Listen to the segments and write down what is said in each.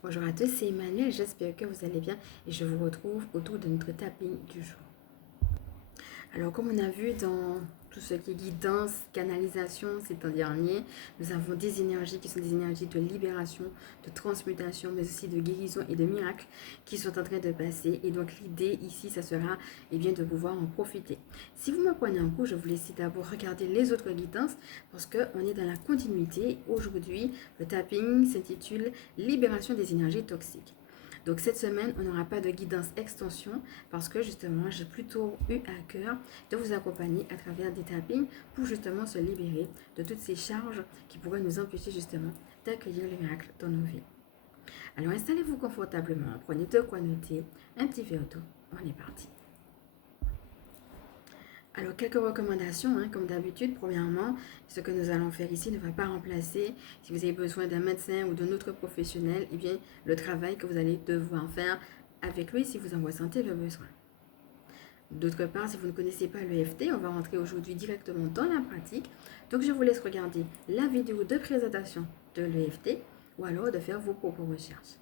Bonjour à tous, c'est Emmanuel, j'espère que vous allez bien et je vous retrouve autour de notre tapping du jour. Alors comme on a vu dans tout ce qui est guidance, canalisation ces temps derniers, nous avons des énergies qui sont des énergies de libération, de transmutation, mais aussi de guérison et de miracles qui sont en train de passer. Et donc l'idée ici, ça sera bien, de pouvoir en profiter. Si vous me prenez en cours, je vous laisse d'abord regarder les autres guidances parce qu'on est dans la continuité. Aujourd'hui, le tapping s'intitule Libération des énergies toxiques. Donc cette semaine, on n'aura pas de guidance extension parce que justement, j'ai plutôt eu à cœur de vous accompagner à travers des tappings pour justement se libérer de toutes ces charges qui pourraient nous empêcher justement d'accueillir le miracle dans nos vies. Alors installez-vous confortablement, prenez de quoi noter, un petit verre d'eau, on est parti. Alors, quelques recommandations, comme d'habitude. Premièrement, ce que nous allons faire ici ne va pas remplacer, si vous avez besoin d'un médecin ou d'un autre professionnel, le travail que vous allez devoir faire avec lui si vous en ressentez le besoin. D'autre part, si vous ne connaissez pas l'EFT, on va rentrer aujourd'hui directement dans la pratique. Donc, je vous laisse regarder la vidéo de présentation de l'EFT ou alors de faire vos propres recherches.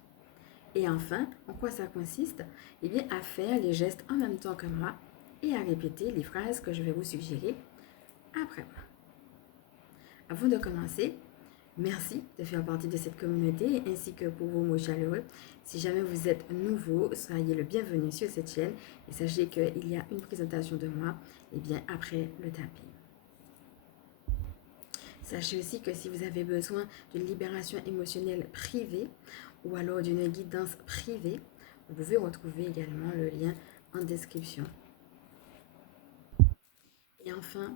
Et enfin, en quoi ça consiste? À faire les gestes en même temps que moi et à répéter les phrases que je vais vous suggérer après moi. Avant de commencer, merci de faire partie de cette communauté ainsi que pour vos mots chaleureux. Si jamais vous êtes nouveau, soyez le bienvenu sur cette chaîne et sachez qu'il y a une présentation de moi après le tapping. Sachez aussi que si vous avez besoin d'une libération émotionnelle privée ou alors d'une guidance privée, vous pouvez retrouver également le lien en description. Et enfin,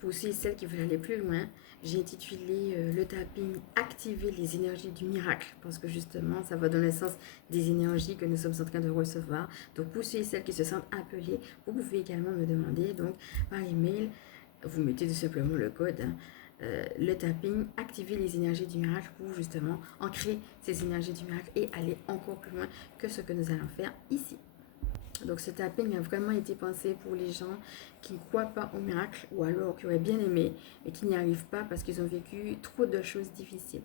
pour ceux et celles qui veulent aller plus loin, j'ai intitulé le tapping Activer les énergies du miracle parce que justement, ça va dans le sens des énergies que nous sommes en train de recevoir. Donc, pour ceux et celles qui se sentent appelés, vous pouvez également me demander donc par email, vous mettez tout simplement le code. Le tapping, activer les énergies du miracle pour justement ancrer ces énergies du miracle et aller encore plus loin que ce que nous allons faire ici. Donc ce tapping a vraiment été pensé pour les gens qui ne croient pas au miracle ou alors qui auraient bien aimé mais qui n'y arrivent pas parce qu'ils ont vécu trop de choses difficiles.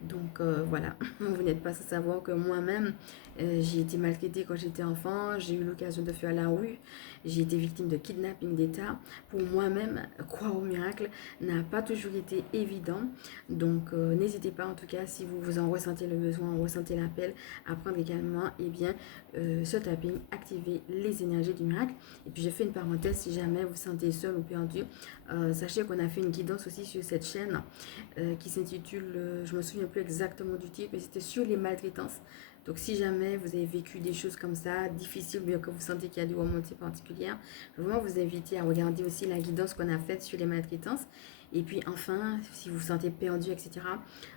Donc voilà, vous n'êtes pas sans savoir que moi-même, j'ai été maltraitée quand j'étais enfant, j'ai eu l'occasion de faire la rue, j'ai été victime de kidnapping d'État. Pour moi-même, croire au miracle n'a pas toujours été évident. Donc n'hésitez pas en tout cas, si vous en ressentez le besoin, ressentez l'appel, à prendre également ce tapping, activer les énergies du miracle. Et puis je fais une parenthèse, si jamais vous sentez seul ou perdu, sachez qu'on a fait une guidance aussi sur cette chaîne qui s'intitule, je me souviens plus exactement du titre, mais c'était sur les maltraitances. Donc si jamais vous avez vécu des choses comme ça, difficiles, ou bien que vous sentez qu'il y a des remontées particulières, je vais vraiment vous inviter à regarder aussi la guidance qu'on a faite sur les maltraitances. Et puis enfin, si vous vous sentez perdu, etc.,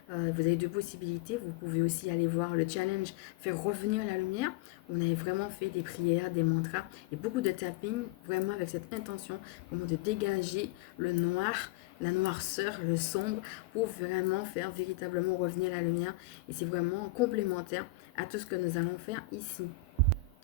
vous avez deux possibilités. Vous pouvez aussi aller voir le challenge Faire revenir la lumière. On avait vraiment fait des prières, des mantras et beaucoup de tapping, vraiment avec cette intention vraiment de dégager le noir, la noirceur, le sombre, pour vraiment faire véritablement revenir la lumière. Et c'est vraiment complémentaire à tout ce que nous allons faire ici.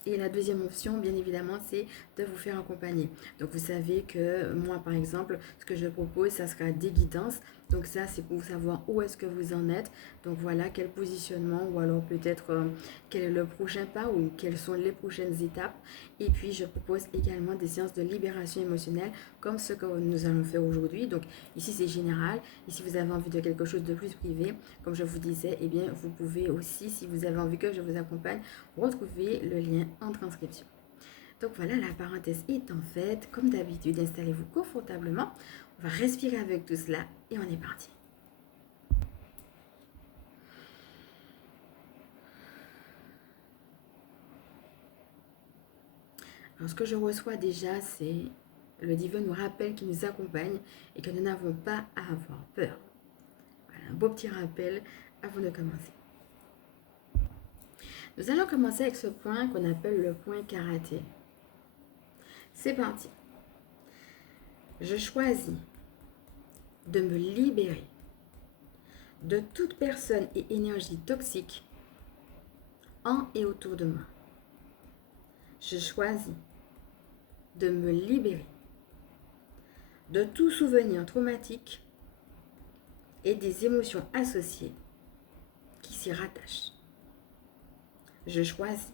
Et la deuxième option, bien évidemment, c'est de vous faire accompagner. Donc, vous savez que moi, par exemple, ce que je propose, ça sera des guidances. Donc, ça, c'est pour savoir où est-ce que vous en êtes. Donc, voilà, quel positionnement ou alors peut-être quel est le prochain pas ou quelles sont les prochaines étapes. Et puis, je propose également des séances de libération émotionnelle comme ce que nous allons faire aujourd'hui. Donc, ici, c'est général. Et si vous avez envie de quelque chose de plus privé, comme je vous disais, vous pouvez aussi, si vous avez envie que je vous accompagne, retrouver le lien en transcription. Donc voilà, la parenthèse étant faite, comme d'habitude, installez-vous confortablement. On va respirer avec tout cela et on est parti. Alors ce que je reçois déjà, c'est le divin nous rappelle qu'il nous accompagne et que nous n'avons pas à avoir peur. Voilà, un beau petit rappel avant de commencer. Nous allons commencer avec ce point qu'on appelle le point karaté. C'est parti. Je choisis de me libérer de toute personne et énergie toxique en et autour de moi. Je choisis de me libérer de tout souvenir traumatique et des émotions associées qui s'y rattachent. Je choisis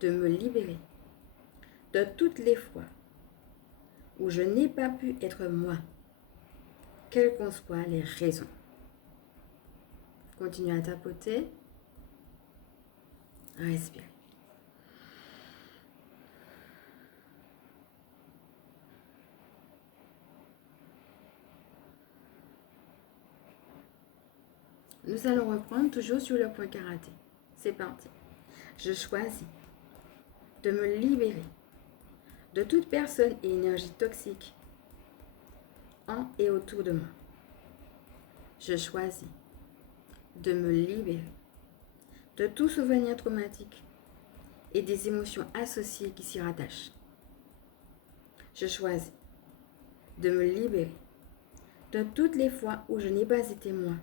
de me libérer de toutes les fois où je n'ai pas pu être moi, quelles qu'en soient les raisons. Continue à tapoter. Respire. Nous allons reprendre toujours sur le point karaté. C'est parti. Je choisis de me libérer de toute personne et énergie toxique en et autour de moi. Je choisis de me libérer de tout souvenir traumatique et des émotions associées qui s'y rattachent. Je choisis de me libérer de toutes les fois où je n'ai pas été moi,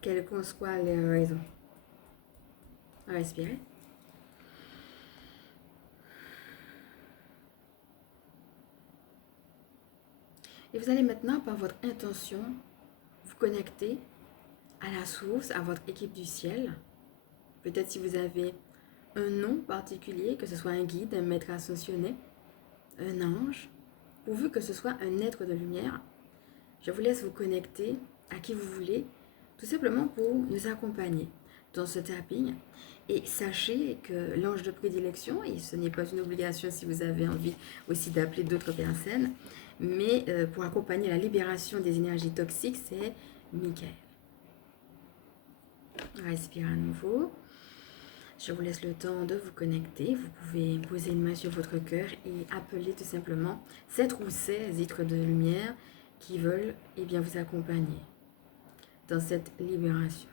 quelles qu'en soient les raisons. Respirez. Et vous allez maintenant, par votre intention, vous connecter à la source, à votre équipe du ciel. Peut-être si vous avez un nom particulier, que ce soit un guide, un maître ascensionné, un ange, pourvu que ce soit un être de lumière, je vous laisse vous connecter à qui vous voulez, tout simplement pour nous accompagner dans ce tapping. Et sachez que l'ange de prédilection, et ce n'est pas une obligation si vous avez envie aussi d'appeler d'autres personnes, mais pour accompagner la libération des énergies toxiques, c'est Michael. Respirez à nouveau. Je vous laisse le temps de vous connecter. Vous pouvez poser une main sur votre cœur et appeler tout simplement cette ou ces êtres de lumière qui veulent bien, vous accompagner dans cette libération.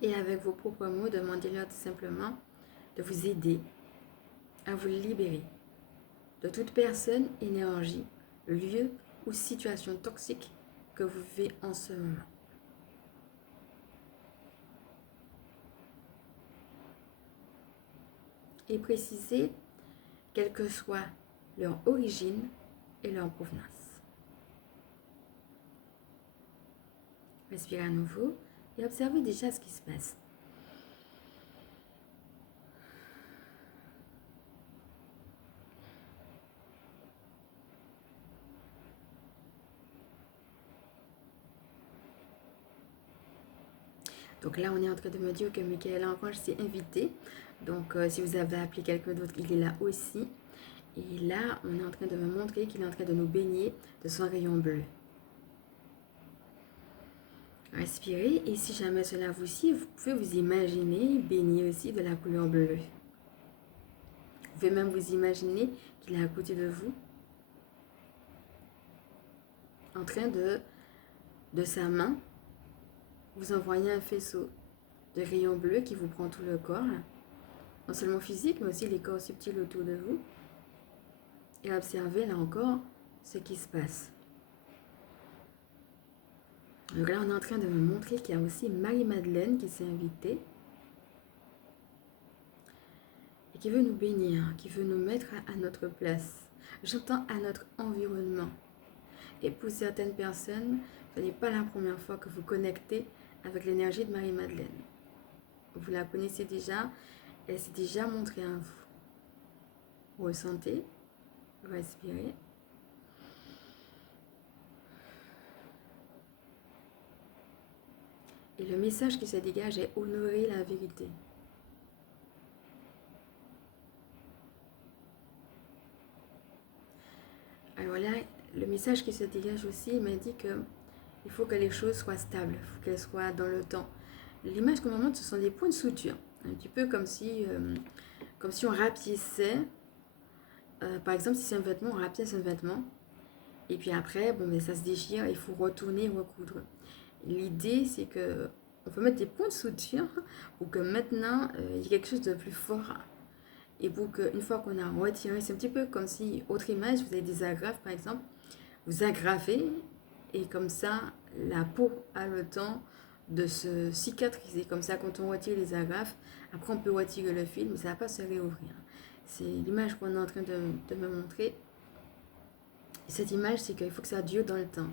Et avec vos propres mots, demandez-leur tout simplement de vous aider à vous libérer de toute personne, énergie, lieu ou situation toxique que vous vivez en ce moment. Et précisez quelle que soit leur origine et leur provenance. Respirez à nouveau et observez déjà ce qui se passe. Donc là, on est en train de me dire que Michael Archange s'est invité. Donc si vous avez appelé quelqu'un d'autre, il est là aussi. Et là, on est en train de me montrer qu'il est en train de nous baigner de son rayon bleu. Respirez et si jamais cela vous suit, vous pouvez vous imaginer baigner aussi de la couleur bleue. Vous pouvez même vous imaginer qu'il est à côté de vous, en train de sa main, vous envoyer un faisceau de rayons bleus qui vous prend tout le corps, non seulement physique, mais aussi les corps subtils autour de vous. Et observez là encore ce qui se passe. Donc là, on est en train de me montrer qu'il y a aussi Marie-Madeleine qui s'est invitée et qui veut nous bénir, qui veut nous mettre à notre place. J'entends à notre environnement. Et pour certaines personnes, ce n'est pas la première fois que vous connectez avec l'énergie de Marie-Madeleine. Vous la connaissez déjà, elle s'est déjà montrée à vous. Ressentez, respirez. Et le message qui se dégage est honorer la vérité. Alors là, le message qui se dégage aussi, il m'a dit qu'il faut que les choses soient stables, il faut qu'elles soient dans le temps. L'image qu'on me montre, ce sont des points de suture, un petit peu comme si on rapiéçait, par exemple si c'est un vêtement, on rapièce un vêtement, et puis après, bon, mais ça se déchire, il faut retourner, recoudre. L'idée, c'est que on peut mettre des points de suture pour que maintenant, il y ait quelque chose de plus fort. Et pour qu'une fois qu'on a retiré, c'est un petit peu comme si, autre image, vous avez des agrafes par exemple, vous agrafez et comme ça, la peau a le temps de se cicatriser. Comme ça, quand on retire les agrafes, après on peut retirer le fil, mais ça ne va pas se réouvrir. C'est l'image qu'on est en train de me montrer. Et cette image, c'est qu'il faut que ça dure dans le temps.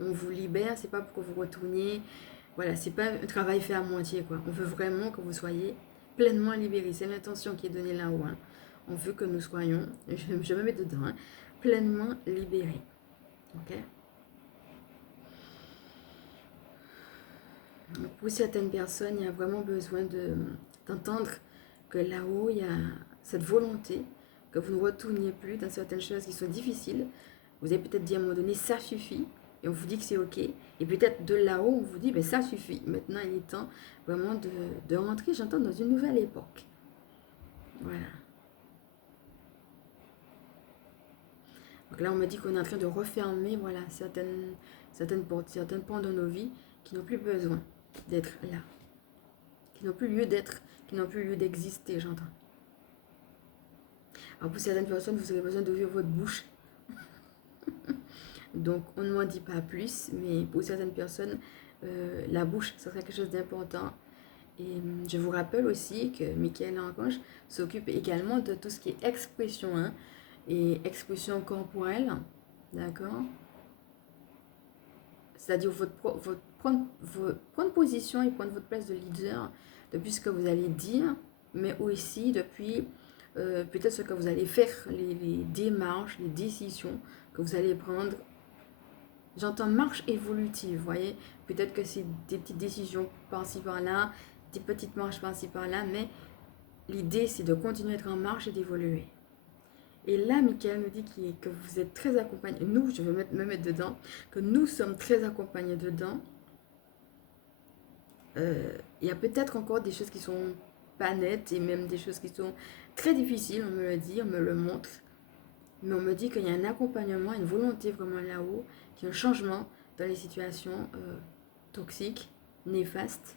On vous libère, c'est pas pour que vous retourniez. Voilà, c'est pas un travail fait à moitié, quoi. On veut vraiment que vous soyez pleinement libérés. C'est l'intention qui est donnée là-haut. Hein. On veut que nous soyons, je me mets dedans, hein, pleinement libérés. Ok? Donc, pour certaines personnes, il y a vraiment besoin d'entendre que là-haut, il y a cette volonté que vous ne retourniez plus dans certaines choses qui sont difficiles. Vous avez peut-être dit à un moment donné, ça suffit, et on vous dit que c'est ok. Et peut-être de là-haut, on vous dit, ben, ça suffit. Maintenant, il est temps vraiment de rentrer, j'entends, dans une nouvelle époque. Voilà. Donc là, on me dit qu'on est en train de refermer, voilà, certaines portes, certains pans de nos vies qui n'ont plus besoin d'être là, qui n'ont plus lieu d'être, qui n'ont plus lieu d'exister, j'entends. Alors pour certaines personnes, vous aurez besoin d'ouvrir votre bouche. Donc on ne m'en dit pas plus, mais pour certaines personnes, la bouche, ça sera quelque chose d'important. Et je vous rappelle aussi que Michael Archange s'occupe également de tout ce qui est expression, hein, et expression corporelle, d'accord? C'est-à-dire prendre position et prendre votre place de leader depuis ce que vous allez dire, mais aussi depuis peut-être ce que vous allez faire, les démarches, les décisions que vous allez prendre. J'entends marche évolutive, vous voyez. Peut-être que c'est des petites décisions par-ci par-là, des petites marches par-ci par-là, mais l'idée c'est de continuer à être en marche et d'évoluer. Et là, Michael nous dit que vous êtes très accompagné. Nous, je vais me mettre dedans, que nous sommes très accompagnés dedans. Il y a peut-être encore des choses qui sont pas nettes et même des choses qui sont très difficiles, on me le dit, on me le montre. Mais on me dit qu'il y a un accompagnement, une volonté vraiment là-haut, qu'il y a un changement dans les situations toxiques, néfastes.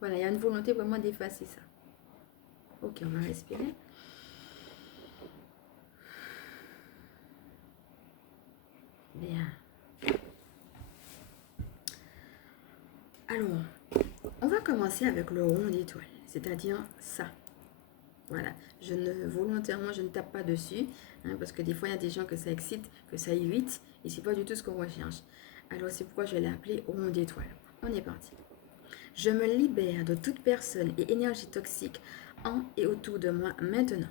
Voilà, il y a une volonté vraiment d'effacer ça. Ok, on va respirer. Bien. Alors, on va commencer avec le rond d'étoile, c'est-à-dire ça. Voilà, volontairement, je ne tape pas dessus, hein, parce que des fois, il y a des gens que ça excite, que ça irrite, et c'est pas du tout ce qu'on recherche. Alors, c'est pourquoi je l'ai appelé rond d'étoile. On est parti. Je me libère de toute personne et énergie toxique en et autour de moi maintenant.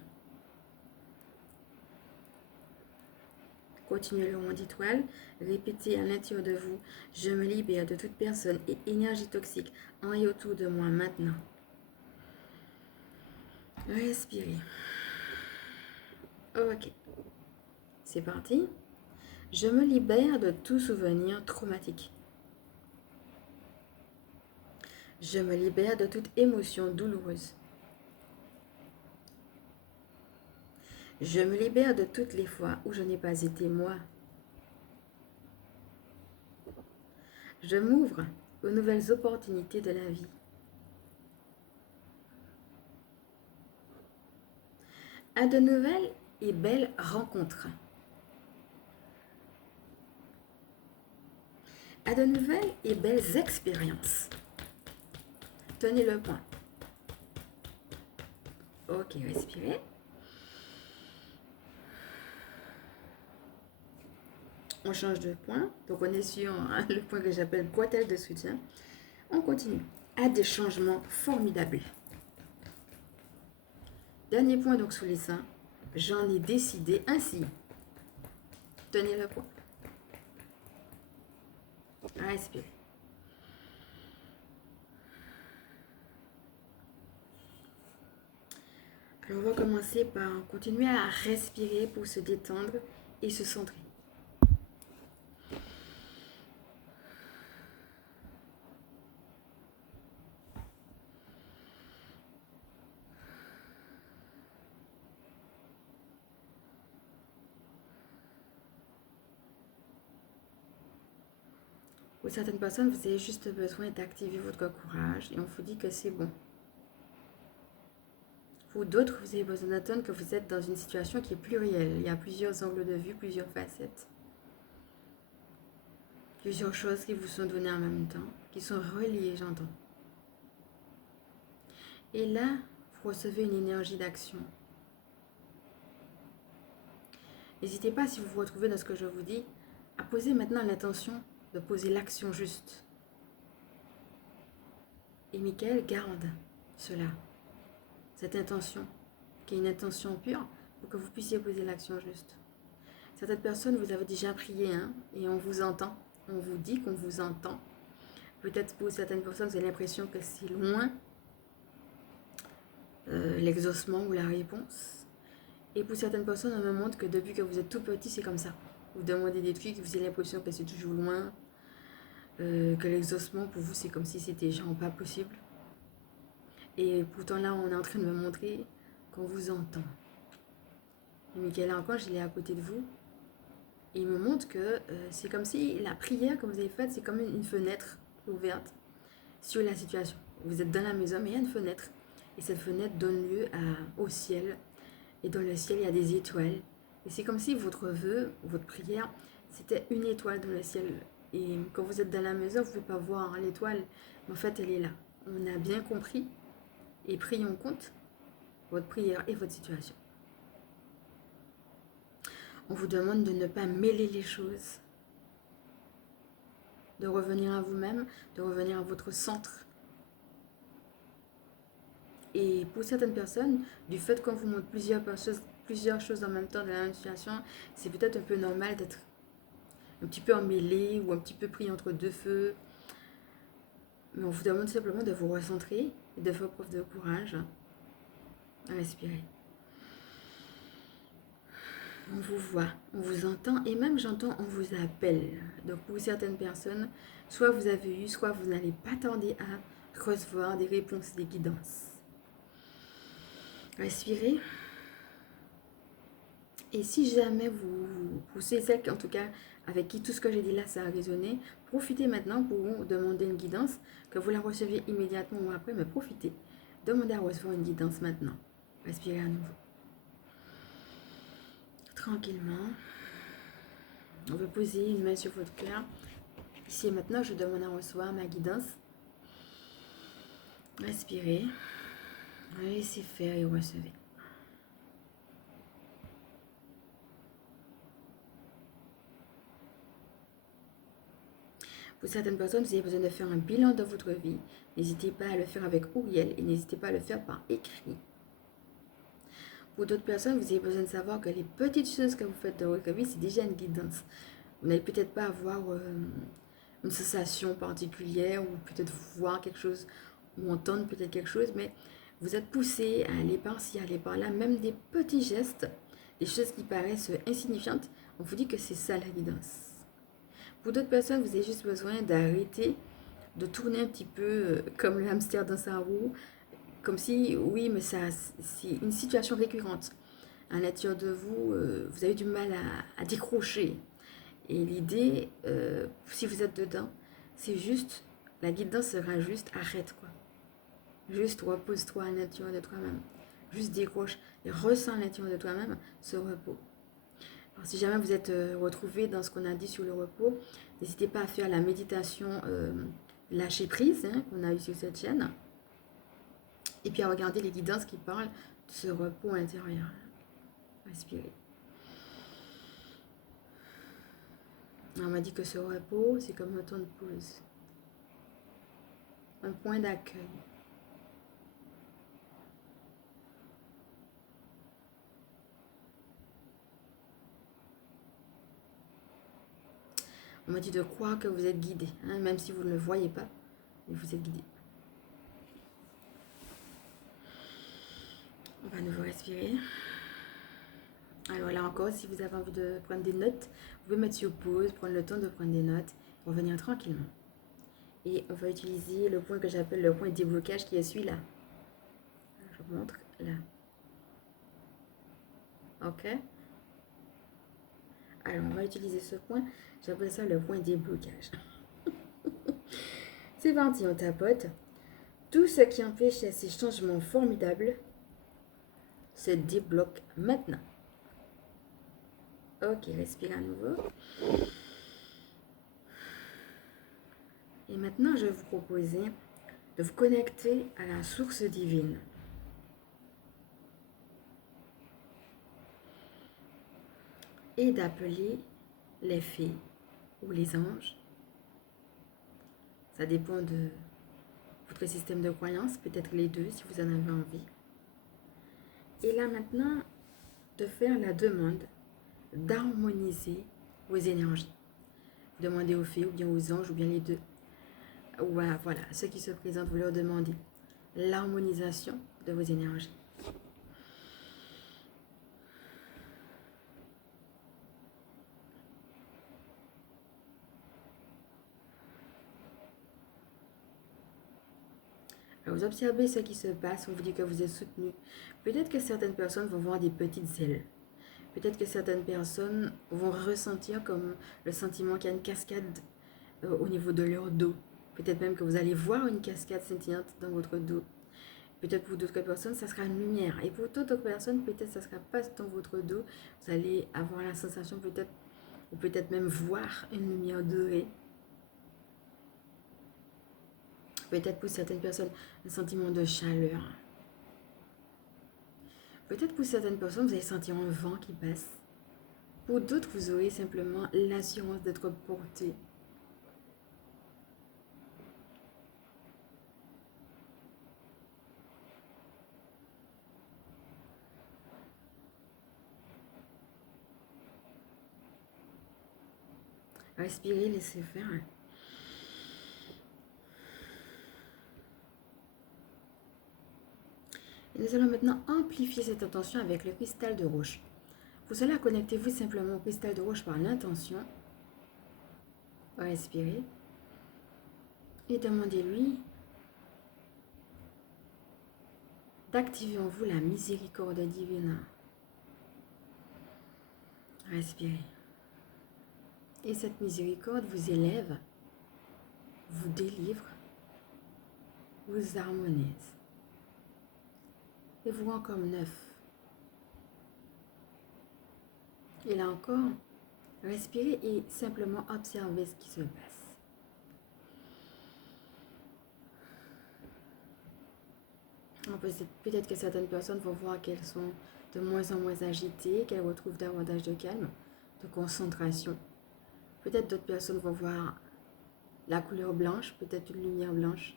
Continuez le rond d'étoile. Répétez à l'intérieur de vous. Je me libère de toute personne et énergie toxique en et autour de moi maintenant. Respirez. Ok. C'est parti. Je me libère de tout souvenir traumatique. Je me libère de toute émotion douloureuse. Je me libère de toutes les fois où je n'ai pas été moi. Je m'ouvre aux nouvelles opportunités de la vie. À de nouvelles et belles rencontres. À de nouvelles et belles expériences. Tenez le point. Ok, respirez. On change de point. Donc on est sur le point que j'appelle bretelle de soutien. On continue. À des changements formidables. Dernier point donc sous les seins. J'en ai décidé ainsi. Tenez le point. Respirez. Alors on va commencer par continuer à respirer pour se détendre et se centrer. Pour certaines personnes, vous avez juste besoin d'activer votre courage et on vous dit que c'est bon. Pour d'autres, vous avez besoin d'entendre que vous êtes dans une situation qui est plurielle. Il y a plusieurs angles de vue, plusieurs facettes. Plusieurs choses qui vous sont données en même temps, qui sont reliées, j'entends. Et là, vous recevez une énergie d'action. N'hésitez pas, si vous vous retrouvez dans ce que je vous dis, à poser maintenant l'intention de poser l'action juste. Et Michael garde cela, cette intention, qui est une intention pure, pour que vous puissiez poser l'action juste. Certaines personnes, vous avez déjà prié, hein, et on vous entend. On vous dit qu'on vous entend. Peut-être pour certaines personnes, vous avez l'impression que c'est loin l'exaucement ou la réponse. Et pour certaines personnes, on me montre que depuis que vous êtes tout petit, c'est comme ça. Vous demandez des trucs, vous avez l'impression que c'est toujours loin, que l'exaucement pour vous, c'est comme si c'était genre pas possible. Et pourtant là, on est en train de me montrer qu'on vous entend. Et Michael Archange, il est à côté de vous. Et il me montre que c'est comme si la prière que vous avez faite, c'est comme une fenêtre ouverte sur la situation. Vous êtes dans la maison, mais il y a une fenêtre. Et cette fenêtre donne lieu au ciel. Et dans le ciel, il y a des étoiles. Et c'est comme si votre vœu, votre prière, c'était une étoile dans le ciel. Et quand vous êtes dans la maison, vous ne pouvez pas voir l'étoile. Mais en fait, elle est là. On a bien compris et pris en compte votre prière et votre situation. On vous demande de ne pas mêler les choses, de revenir à vous-même, de revenir à votre centre. Et pour certaines personnes, du fait qu'on vous montre plusieurs choses en même temps dans la même situation, c'est peut-être un peu normal d'être un petit peu emmêlé ou un petit peu pris entre deux feux. Mais on vous demande simplement de vous recentrer et de faire preuve de courage. Respirez. On vous voit, on vous entend et même j'entends on vous appelle. Donc pour certaines personnes, soit vous avez eu, soit vous n'allez pas tarder à recevoir des réponses, des guidances. Respirez. Et si jamais vous poussez celle, en tout cas avec qui tout ce que j'ai dit là ça a résonné, profitez maintenant pour demander une guidance, que vous la receviez immédiatement ou après, mais profitez. Demandez à recevoir une guidance maintenant. Respirez à nouveau. Tranquillement. On va poser une main sur votre cœur. Ici et maintenant, je demande à recevoir ma guidance. Respirez. Laissez faire et recevez. Pour certaines personnes, vous avez besoin de faire un bilan de votre vie. N'hésitez pas à le faire avec Auriel et n'hésitez pas à le faire par écrit. Pour d'autres personnes, vous avez besoin de savoir que les petites choses que vous faites dans votre vie, c'est déjà une guidance. Vous n'allez peut-être pas avoir une sensation particulière ou peut-être voir quelque chose ou entendre peut-être quelque chose, mais vous êtes poussé à aller par-ci, à aller par-là, même des petits gestes, des choses qui paraissent insignifiantes, on vous dit que c'est ça la guidance. Pour d'autres personnes, vous avez juste besoin d'arrêter de tourner un petit peu comme le hamster dans sa roue, comme si, oui, mais ça, c'est une situation récurrente. À l'intérieur de vous, vous avez du mal à décrocher. Et l'idée, si vous êtes dedans, c'est juste, la guidance sera juste, arrête quoi. Juste repose-toi à l'intérieur de toi-même. Juste décroche et ressens à l'intérieur de toi-même ce repos. Alors, si jamais vous êtes retrouvé dans ce qu'on a dit sur le repos, n'hésitez pas à faire la méditation lâcher prise hein, qu'on a eu sur cette chaîne. Et puis à regarder les guidances qui parlent de ce repos intérieur. Respirez. On m'a dit que ce repos, c'est comme un temps de pause. Un point d'accueil. On m'a dit de croire que vous êtes guidé, hein, même si vous ne le voyez pas, mais vous êtes guidé. On va nouveau respirer. Alors là encore, si vous avez envie de prendre des notes, vous pouvez mettre sur pause, prendre le temps de prendre des notes, revenir tranquillement. Et on va utiliser le point que j'appelle le point de déblocage qui est celui-là. Je vous montre là. Ok. Alors on va utiliser ce point, j'appelle ça le point de déblocage. C'est parti, on tapote. Tout ce qui empêche ces changements formidables se débloque maintenant. Ok, respire à nouveau. Et maintenant, je vais vous proposer de vous connecter à la source divine. et d'appeler les fées ou les anges. Ça dépend de votre système de croyance, peut-être les deux si vous en avez envie. Et là maintenant, de faire la demande d'harmoniser vos énergies. Demandez aux fées ou bien aux anges ou bien les deux. Ou voilà, ceux qui se présentent, vous leur demandez l'harmonisation de vos énergies. Alors, vous observez ce qui se passe, on vous dit que vous êtes soutenu. Peut-être que certaines personnes vont voir des petites ailes. Peut-être que certaines personnes vont ressentir comme le sentiment qu'il y a une cascade au niveau de leur dos. Peut-être même que vous allez voir une cascade scintillante dans votre dos. Peut-être pour d'autres personnes, ça sera une lumière. Et pour d'autres personnes, peut-être ça ne sera pas dans votre dos. Vous allez avoir la sensation peut-être, ou peut-être même voir une lumière dorée. Peut-être pour certaines personnes, un sentiment de chaleur. Peut-être pour certaines personnes, vous allez sentir un vent qui passe. Pour d'autres, vous aurez simplement l'assurance d'être porté. Respirez, laissez faire. Et nous allons maintenant amplifier cette intention avec le cristal de roche. Pour cela, connectez-vous simplement au cristal de roche par l'intention. Respirez. Et demandez-lui d'activer en vous la miséricorde divine. Respirez. Et cette miséricorde vous élève, vous délivre, vous harmonise et vous rend comme neuf. Et là encore, respirez et simplement observez ce qui se passe. Peut-être que certaines personnes vont voir qu'elles sont de moins en moins agitées, qu'elles retrouvent davantage de calme, de concentration. Peut-être d'autres personnes vont voir la couleur blanche, peut-être une lumière blanche.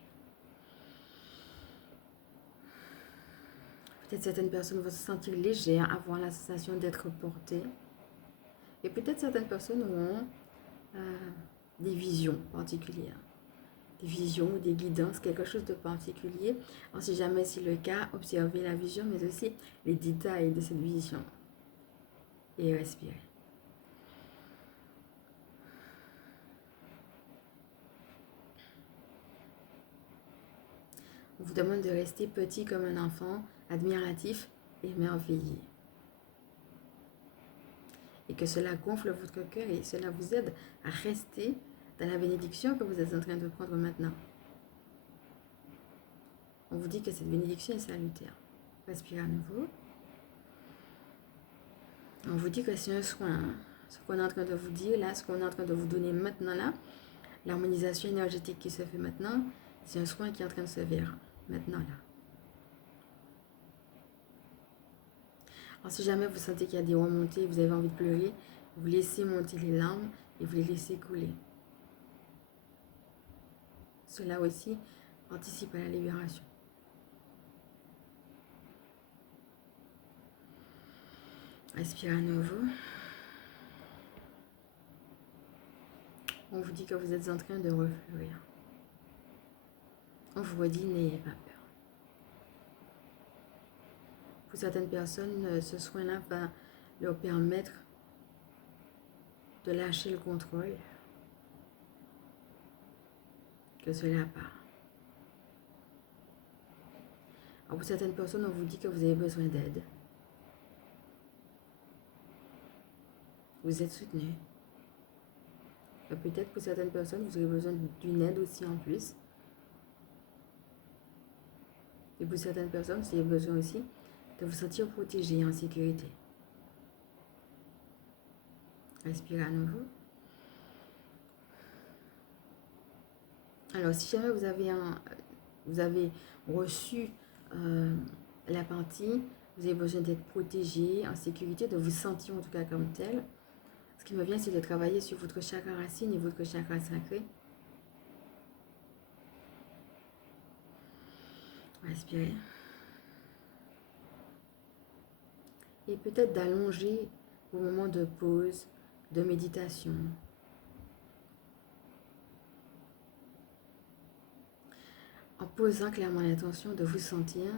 Peut-être certaines personnes vont se sentir légères, avoir la sensation d'être portées. Et peut-être certaines personnes auront des visions particulières. Des visions ou des guidances, quelque chose de particulier. Alors si jamais c'est le cas, observez la vision, mais aussi les détails de cette vision. Et respirez. On vous demande de rester petit comme un enfant, admiratif et émerveillé. Et que cela gonfle votre cœur et cela vous aide à rester dans la bénédiction que vous êtes en train de prendre maintenant. On vous dit que cette bénédiction est salutaire. Respirez à nouveau. On vous dit que c'est un soin. Hein. Ce qu'on est en train de vous dire là, ce qu'on est en train de vous donner maintenant là, l'harmonisation énergétique qui se fait maintenant, c'est un soin qui est en train de se faire maintenant là. Alors si jamais vous sentez qu'il y a des remontées, vous avez envie de pleurer, vous laissez monter les larmes et vous les laissez couler. Cela aussi participe à la libération. Respirez à nouveau. On vous dit que vous êtes en train de refleurir. On vous redit, n'ayez pas peur. Pour certaines personnes, ce soin-là va leur permettre de lâcher le contrôle, que cela part. Alors pour certaines personnes, on vous dit que vous avez besoin d'aide. Vous êtes soutenu. Peut-être pour certaines personnes, vous aurez besoin d'une aide aussi en plus. Et pour certaines personnes, vous avez besoin aussi de vous sentir protégé et en sécurité. Respirez à nouveau. Alors, si jamais vous avez reçu la partie, vous avez besoin d'être protégé, en sécurité, de vous sentir en tout cas comme tel. qui me vient, c'est de travailler sur votre chakra racine et votre chakra sacré. Respirez. Et peut-être d'allonger vos moments de pause, de méditation. En posant clairement l'intention de vous sentir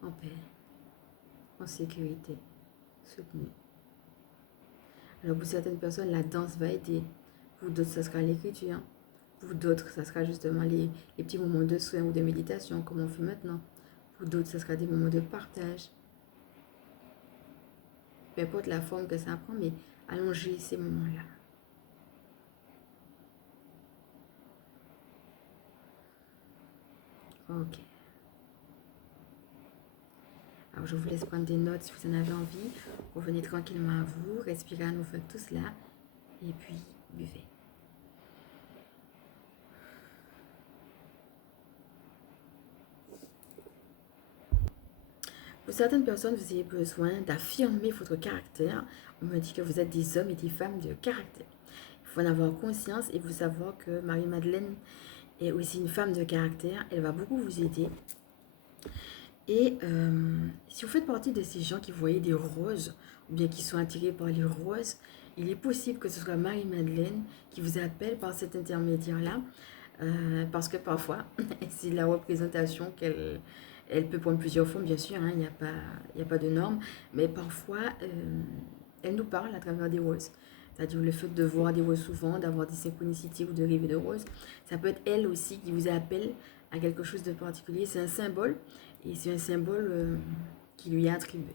en paix, en sécurité, soutenu. Alors pour certaines personnes, la danse va aider. Pour d'autres, ça sera l'écriture. Pour d'autres, ça sera justement les petits moments de soin ou de méditation, comme on fait maintenant. Pour d'autres, ça sera des moments de partage. Peu importe la forme que ça prend, mais allongez ces moments-là. Ok. Alors, je vous laisse prendre des notes si vous en avez envie. Revenez tranquillement à vous, respirez à nouveau tout cela. Et puis, buvez. Pour certaines personnes, vous avez besoin d'affirmer votre caractère. On me dit que vous êtes des hommes et des femmes de caractère. Il faut en avoir conscience et vous savoir que Marie-Madeleine est aussi une femme de caractère. Elle va beaucoup vous aider. Et si vous faites partie de ces gens qui voyaient des roses ou bien qui sont attirés par les roses, il est possible que ce soit Marie-Madeleine qui vous appelle par cet intermédiaire-là. Parce que parfois, c'est la représentation qu'elle peut prendre plusieurs formes, bien sûr, il n'y a pas de normes, mais parfois, elle nous parle à travers des roses. C'est-à-dire le fait de voir des roses souvent, d'avoir des synchronicités ou de rêver de roses, ça peut être elle aussi qui vous appelle à quelque chose de particulier. C'est un symbole, et c'est un symbole qui lui est attribué.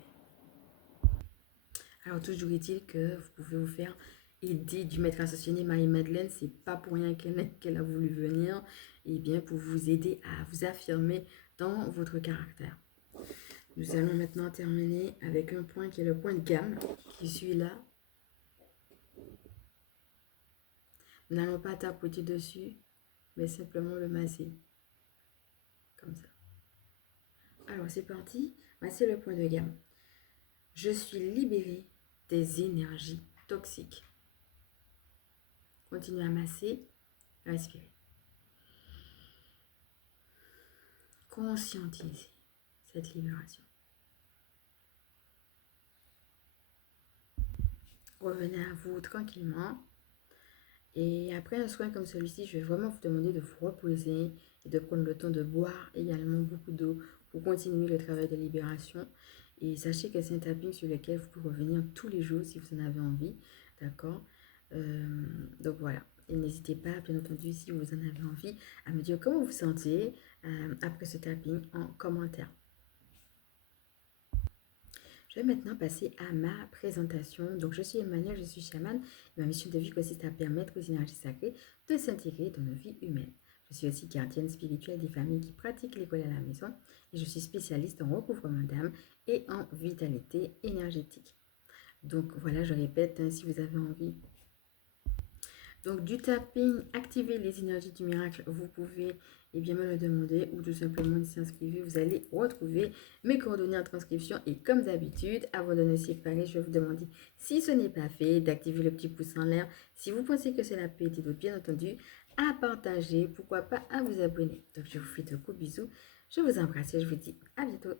Alors toujours est-il que vous pouvez vous faire aider du maître ascensionné Marie-Madeleine. C'est pas pour rien qu'elle a voulu venir, et bien pour vous aider à vous affirmer dans votre caractère. Nous allons maintenant terminer avec un point qui est le point de gamme, qui suit là. Nous n'allons pas tapoter dessus, mais simplement le masser. Comme ça. Alors c'est parti, masser le point de gamme. Je suis libérée des énergies toxiques. Continuez à masser, respirez. Conscientisez cette libération. Revenez à vous tranquillement. Et après un soin comme celui-ci, je vais vraiment vous demander de vous reposer et de prendre le temps de boire également beaucoup d'eau pour continuer le travail de libération. Et sachez que c'est un tapping sur lequel vous pouvez revenir tous les jours si vous en avez envie. D'accord? Donc voilà. Et n'hésitez pas, bien entendu, si vous en avez envie, à me dire comment vous vous sentez après ce tapping en commentaire. Je vais maintenant passer à ma présentation. Donc, je suis Emmanuelle, je suis chamane. Ma mission de vie consiste à permettre aux énergies sacrées de s'intégrer dans nos vies humaines. Je suis aussi gardienne spirituelle des familles qui pratiquent l'école à la maison et je suis spécialiste en recouvrement d'âme et en vitalité énergétique. Donc, voilà, je répète, si vous avez envie donc du tapping, activer les énergies du miracle, vous pouvez bien me le demander ou tout simplement s'y inscrire. Vous allez retrouver mes coordonnées en transcription et comme d'habitude, avant de nous séparer, je vais vous demander, si ce n'est pas fait, d'activer le petit pouce en l'air. Si vous pensez que cela peut aider d'autres, bien entendu, à partager, pourquoi pas à vous abonner. Donc je vous fais de gros bisous, je vous embrasse et je vous dis à bientôt.